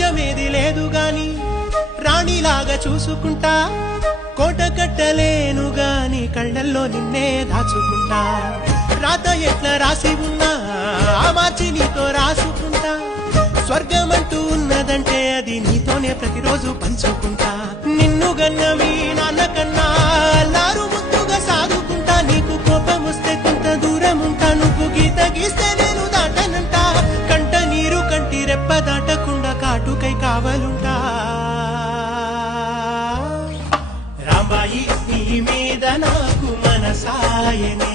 రాజ్యమేది లేదు గాని రాణిలాగా చూసుకుంటా, కోట కట్టలేను గాని కళ్ళల్లో నిన్నే దాచుకుంటా. రాత ఎట్లా రాసి ఉన్నా మార్చి నీతో రాసుకుంటా. స్వర్గమంటూ ఉన్నదంటే అది నీతోనే ప్రతిరోజు పంచుకుంటా. నిన్ను గన్న మీ నాన్న కన్నా లారు ముద్దుగా సాదుకుంటా. నీకు కోపం వస్తే కొంత దూరం ఉంటా, నువ్వు గీత గీస్తే నేను దాటనంటా. కంట నీరు కంటి రెప్ప దాటకుండా కాటుకై కావలుంటా. రాంబాయి నీ మీద నాకు మనసాయని